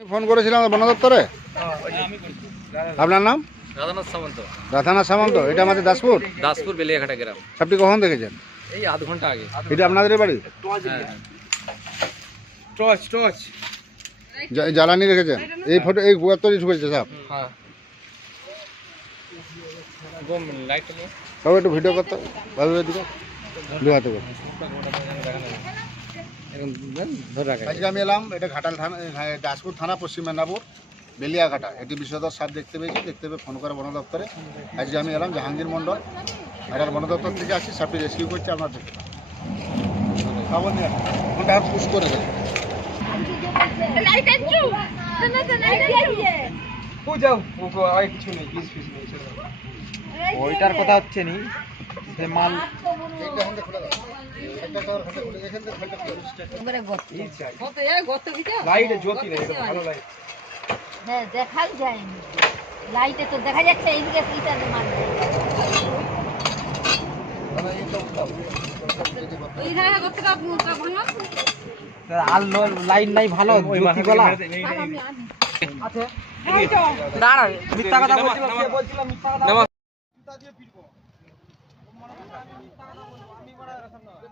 Phone করেছিলাম বন দপ্তরে আপনার নাম? রাধানাথ সামন্ত। এটা আমাদের দাসপুর? দাসপুর বেলিয়াঘাটা গ্রাম। আপনি কখন দেখেছেন? এই আধ ঘণ্টা আগে। এটা আপনাদের বাড়ি? Torch torch. জ্বালানি রেখেছেন? এই ফটো এই গোয়াত্তরই ঢুকেছে সব? হ্যাঁ। সব একটু ভিডিও করতে? ভাবে দিকে দু হাতে করে এখন দেন, ধরে রাখা আজকে আমি এলাম এটা ঘাটাল থানা হ্যাঁ, দাসপুর থানা পশ্চিম মেদিনীপুর বেলিয়াঘাটা। এটি বিষধর সাপ দেখতে পেয়েছি দেখতে পেয়ে ফোন করে বন দপ্তরে। আজকে আমি এলাম জাহাঙ্গীর মণ্ডল ঘাটাল বন দপ্তর থেকে আসি সাপটি রেস্কিউ করছে আপনার থেকে। হাত পুশ করে দেবে। ওইটার কথা হচ্ছে নি সে মাল খুলে লাইট জ্যোতি নেই ভালো লাইট হ্যাঁ দেখাই যায়নি। লাইটে তো দেখা যাচ্ছে এইদিকে গতটা ভাঙা আর লাইট নাই ভালো জ্যোতি গলা। দাঁড়া মিথ্যা কথা বলছিলাম কে বলছিলাম মিথ্যা কথা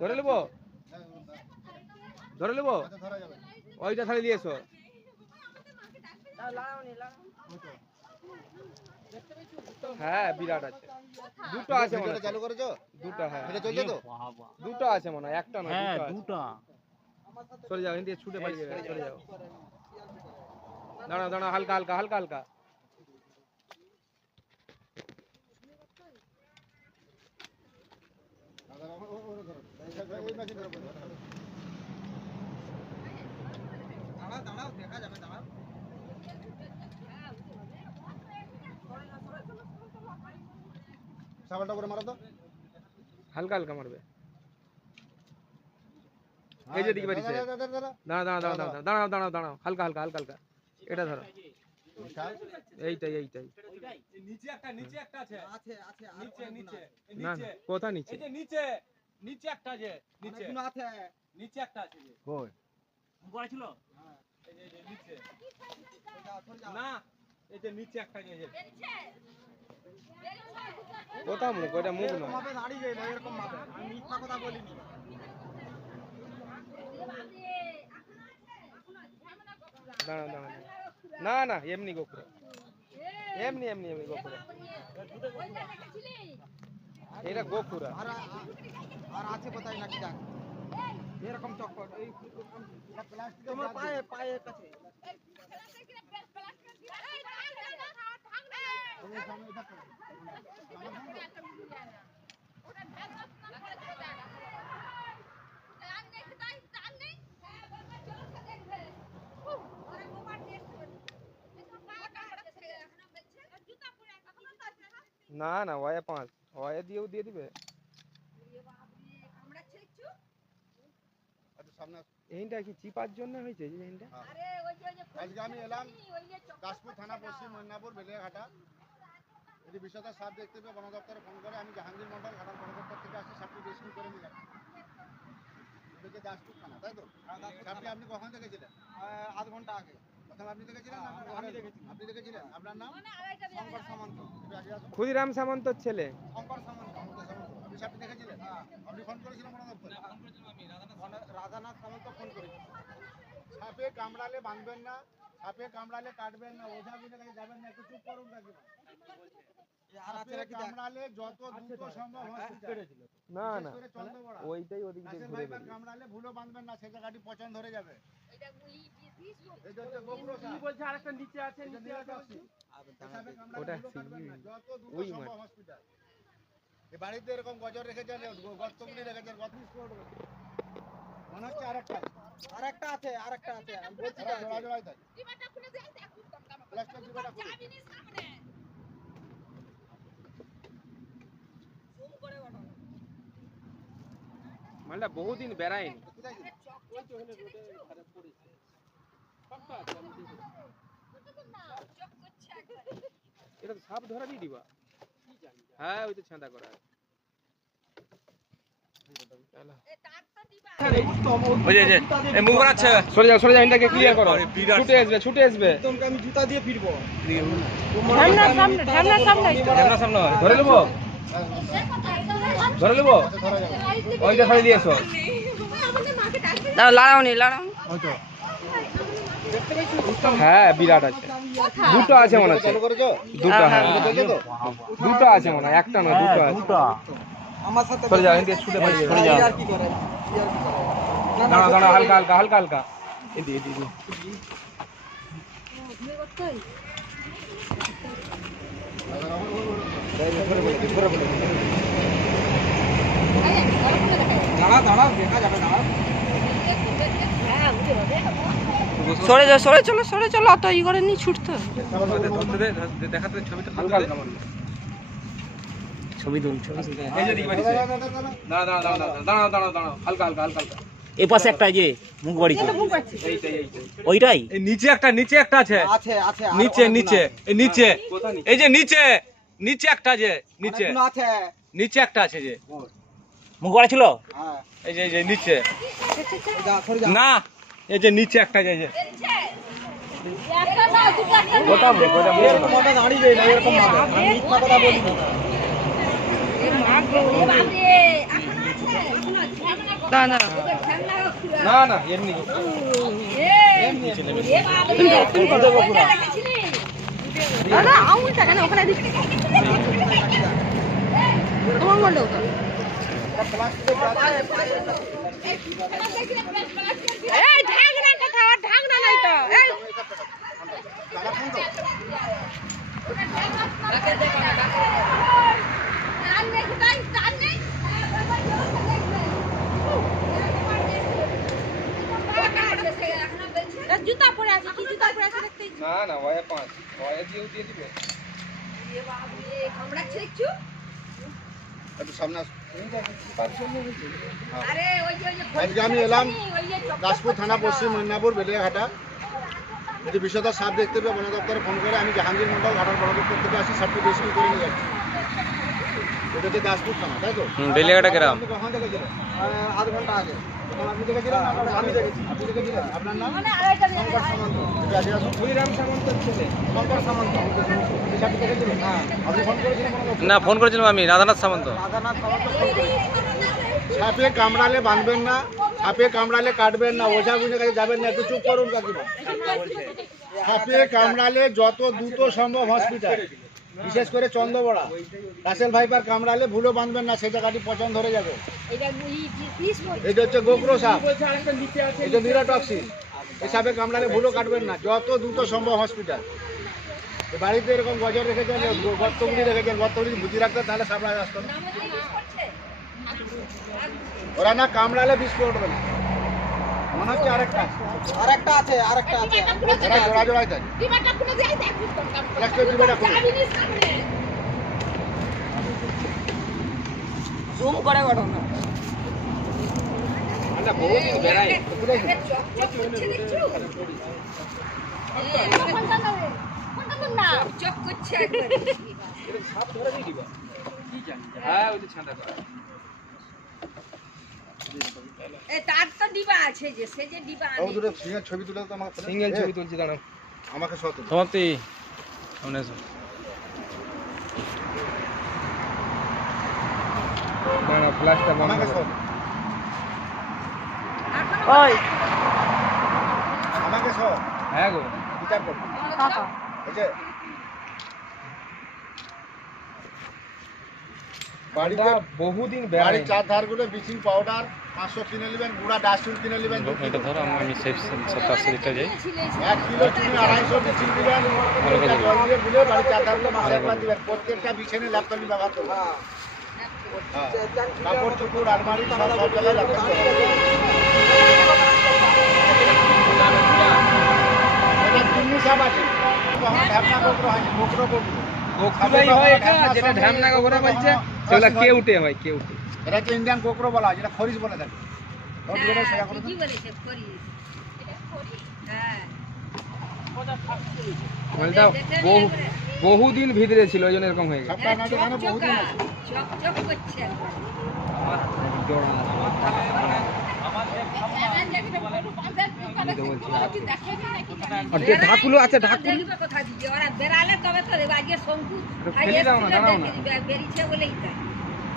ধরে নেব? ধরে নেব? ওইটা থালে দিয়ে এসো। হ্যাঁ বিরাট আছে। দুটো আছে মনে হয়। চালু করেছ? দুটো হ্যাঁ। এটা চলছে তো? দুটো আছে মনে হয় একটা নয় দুটো চলে যাও এদিকে ছুটে পালিয়ে যাবে চলে যাও। দাঁড়াও দাঁড়াও হালকা হালকা হালকা হালকা। ওই মাঝে ধরো, ধরো। সাবানটা করে মারো তো হালকা হালকা মারবে এই যে দিকে বাড়িছে দাঁড়া, দাঁড়া, দাঁড়া, দাঁড়া। দাঁড়াও দাঁড়াও দাঁড়াও দাঁড়াও দাঁড়াও দাঁড়াও হালকা হালকা হালকা হালকা এটা ধরো বিশাল। এইটাই এইটাই নিচে একটা নিচে একটা আছে আছে আছে নিচে নিচে না না কোথা নিচে এই যে নিচে নিচে একটা যে নিচে। আছে। নিচে একটা আছে যে। কই? ছিল? এই যে এই নিচে। না এই যে নিচে একটা যে কোথা মুখ ওটা মুখ নয়। দাঁড়িয়ে গেল এরকম মাপে আমি মিথ্যা কথা বলিনি। দাঁড়াও দাঁড়াও। না না এমনি গোপুরে এমনি এমনি এমনি গোপুরে এটা গোপুরা আর আছে কোথায় নাকি দেখ এরকম চক্কর এই তোমার পায়ে পায়ে কাছে না না না ওয়া পাঁচ। ওয়া দিয়েও দিয়ে দিবে। এইটা কি চিপার জন্য হয়েছে এই যে এইটা? আজকে আমি এলাম দাসপুর থানা পশ্চিম মেদিনীপুর বেলিয়াঘাটা এটি বিষয়টা সাপ দেখতে পেয়ে বন দপ্তরে ফোন করে আমি জাহাঙ্গীর মন্ডল ঘাটাল বন দপ্তর থেকে আসছি সাপটি রেস্কিউ করে নিলাম দাসপুর থানা তাই তো? সাপটি আপনি কখন দেখেছিলেন? আধ ঘণ্টা আগে। ক্ষুদিরাম সামন্তর ছেলে। শঙ্কর সামন্ত ফোন করেছিলেন রাধানাথ সামন্ত। ফোন করেছি সাপে কামড়ালে বাঁধবেন না সাপে কামড়ালে কাটবেন না ওঝা বিনে কাছে যাবেন না একটু চুপ করুন কাকিমা। আছে সাপে নাকি দেখ কামড়ালে যত দ্রুত সম্ভব হসপিটাল না না করে চন্দ্র বড়া। ওইটাই ওদিক দিয়ে নাসির ঘুরে ভাই এবার বেরিয়ে কামড়ালে ভুলো বাঁধবেন না সেই জায়গাটি পচন ধরে যাবে। এই যে হচ্ছে গোবর সাপ। বলছে? আরেকটা নিচে আছে নিচে ওটা। যত দ্রুত সম্ভব হসপিটাল। এই বাড়িতে এরকম গজর রেখেছেন গর্তগুলি রেখেছেন গর্ত মনে হচ্ছে আরেকটা আছে। আরেকটা আছে আরেকটা আছে আমি বলছি তো জোড়া আছে। জোড়া জোড়াই তাই। প্লাস্টার চিপাটা খুলে। মালটা বহুদিন বেড়ায়নি কোথায় ছিল? এটা তো সাপ ধরারই দিবা হ্যাঁ ওই তো ছাঁদা করা আছে। ওই যে, যে, এই মুখ বানাচ্ছে। সরে যাও সরে যাও এটাকে ক্লিয়ার করো। ছুটে আসবে ছুটে আসবে। তোমাকে আমি জুতা দিয়ে ফিরবো। সামনে সামনে হয়। ধরে নেব? ধরে নেব? ওইটা ধরে দিয়ে এসো হ্যাঁ বিরাট আছে। দুটো আছে মনে হচ্ছে। দুটো হ্যাঁ দুটো আছে মনে হয় একটা নয় দুটো আছে। আমার সাথে সরে যাও এদিকে ছুটে পালিয়ে যাও। সরে যাও আর কি করে? দাঁড়া দাঁড়া হালকা হালকা হালকা হালকা। এদিকে এদিকে সরে যা সরে চলো সরে চলো অত ই করে নি ছুটতে। দেখাতে ছবিটা হালকা হালকা। ছবি তুল ছবি এ পাশে একটা যে মুখ এইটাই ওইটাই? এই নিচে একটা নিচে একটা আছে। আছে আছে আরও নিচে নিচে এই নিচে। এই যে নিচে নিচে একটা যে নিচে। নিচে একটা আছে যে। মুখ বাড়া ছিল? হ্যাঁ। এই যে এই যে নিচে। না এই যে নিচে একটা যে। ওটা দাঁড়িয়ে যাই না এরকম কথা বলি গো খুলে। না না এমনি। দাদা আঙুলটা কেন ওখানে তোমার বলল তো এই ঢাকনা কথা ঢাকনা নাই তো এই টান নেই, টান, টান নেই। এখনও বলছে? জুতা পরে আছে কি জুতা পরে আছে দেখতে না না ওয়া পাঁচ ওয়া দিয়ে দিয়ে দিবে এ বাপরে, কামড়াচ্ছে একটু? একটু সামনে আসো। আরে, ওই যে- ওই যে আজকে আমি এলাম দাসপুর থানা পশ্চিম মেদিনীপুর বেলিয়াঘাটা। যদি বিষধর সাপ দেখতে পেয়ে বন দপ্তরে ফোন করে আমি জাহাঙ্গীর মন্ডল ঘাটার বন দপ্তর থেকে আসি সাপটি রেস্কিউ করে নিয়ে যাচ্ছি। এটা হচ্ছে দাসপুর থানা তাই তো? বেলিয়াঘাটা গ্রাম। কখন দেখেছিলেন আধ ঘণ্টা আগে। আপনি দেখেছিলেন না আমি দেখেছি। আপনি দেখেছিলেন আপনার নাম? মানে শঙ্কর সামন্ত। ছেলে। শঙ্কর সামন্ত। দেখেছিলেন হ্যাঁ। আপনি ফোন করেছিলেন না ফোন করেছিলাম আমি রাধানাথ সামন্ত। রাধানাথ সামন্ত ফোন সাপে কামড়ালে বাঁধবেন না সাপে কামড়ালে কাটবেন না ওঝা গুঁজের কাছে যাবেন না একটু চুপ করুন কাকিমা। সাপে কামড়ালে যত দ্রুত সম্ভব হসপিটাল বিশেষ করে চন্দ্রবড়া। রাসেল ভাইপার কামড়ালে ভুলো বাঁধবেন না সেই জায়গাটি পচন ধরে যাবে। এটা হচ্ছে গোগ্রো সাপ এটা নিরাটক্সিন এই সাপে কামড়ালে ভুলো কাটবেন না যত দ্রুত সম্ভব হসপিটাল। বাড়িতে এরকম গজর রেখেছেন গর্তগুলি রেখেছেন গর্তগুলি বুঝি রাখতেন তাহলে সাপড়া আসতো ওরা না কামড়ালে করে না মনে হচ্ছে আরেকটা আরেকটা আছে আরেকটা আছে এরা জোড়া জোড়াই দেয় ডিবাটা খুলে দেয়, দেখ, বুঝতাম না। লাস্টে ডিবাটা খুলে। যাবিনি সামনে। জুম করে ঘটনা আরে চক চক করছে দেখছ? এ, কোনটা না রে? কোনটা তো না, চক করছে একবারে। হ্যাঁ ওই যে ছাঁদা এ, তার তো ডিবা আছে যে, সে যে ডিবা বাবু দুটো সিঙ্গেল ছবি তুলে তো আমাকে সিঙ্গেল ছবি তুলছি দাঁড়াও। আমাকে সত সমাপ্তি সামনে এসো দাঁড়া ফ্ল্যাশটা বন্ধ আমাকে করো। ওই। আমাকে সত হ্যাঁ গো। বিচার বাড়িতে এটা বহুদিন বাড়ির চার ধারগুলো ব্লিচিং পাউডার পাঁচশো কিনে নেবেন গুঁড়া ডাস্টবিন কিনে নেবেন। কিলো। ধরো আমি সেই সত্তর আশি লিটার যাই। এক কিলো চুনি আড়াইশো ব্লিচিং দিবেন। এটা গুলে বাড়ির চার মাসে একবার দিবেন। প্রত্যেকটা বিছানে ল্যাপটপ ব্যবহার করবেন। কাপড় চুপুর আলমারি সব সব জায়গায় ল্যাপটপ এটা চিমনি সাপ আছে। কখনো ঢ্যাপনা হয়নি কোকরো কোকরো হয় এটা যেটা ঢ্যামনা গোবরা বলছে সেগুলা কে উঠে হয় কে উঠে? এটা হচ্ছে ইন্ডিয়ান কোকরো বলা হয় যেটা খরিস বলে থাকে বলেছে, খরিস। এটা খরিস, হ্যাঁ। মালটা বহু বহুদিন ভিতরে ছিল ওই জন্য এরকম হয়ে গেছে। বহুদিন আর যে ঢাকুলো আছে ঢাকুল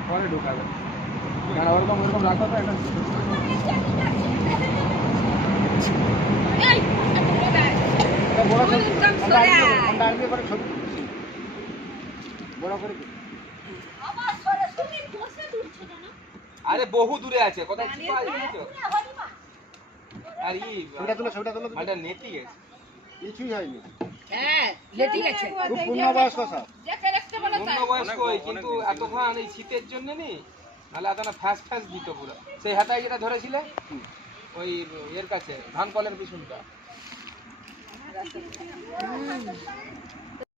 পরে ঢোকাবে। ওরকম ওরকম রাখো তো বড় করে বহু দূরে আছে কোথায়? আর ই ছবিটা তুলো ছবিটা তুলো। মালটা নেতি গেছে। কিছুই হয়নি। হ্যাঁ গেছে। খুব পূর্ণবয়স্ক কিন্তু এতক্ষণ এই শীতের জন্য নি নাহলে এত না ফ্যাস ফ্যাস দিত পুরো। সেই হাতায় যেটা ধরেছিলে ওই এর কাছে ধান কলের পিছনটা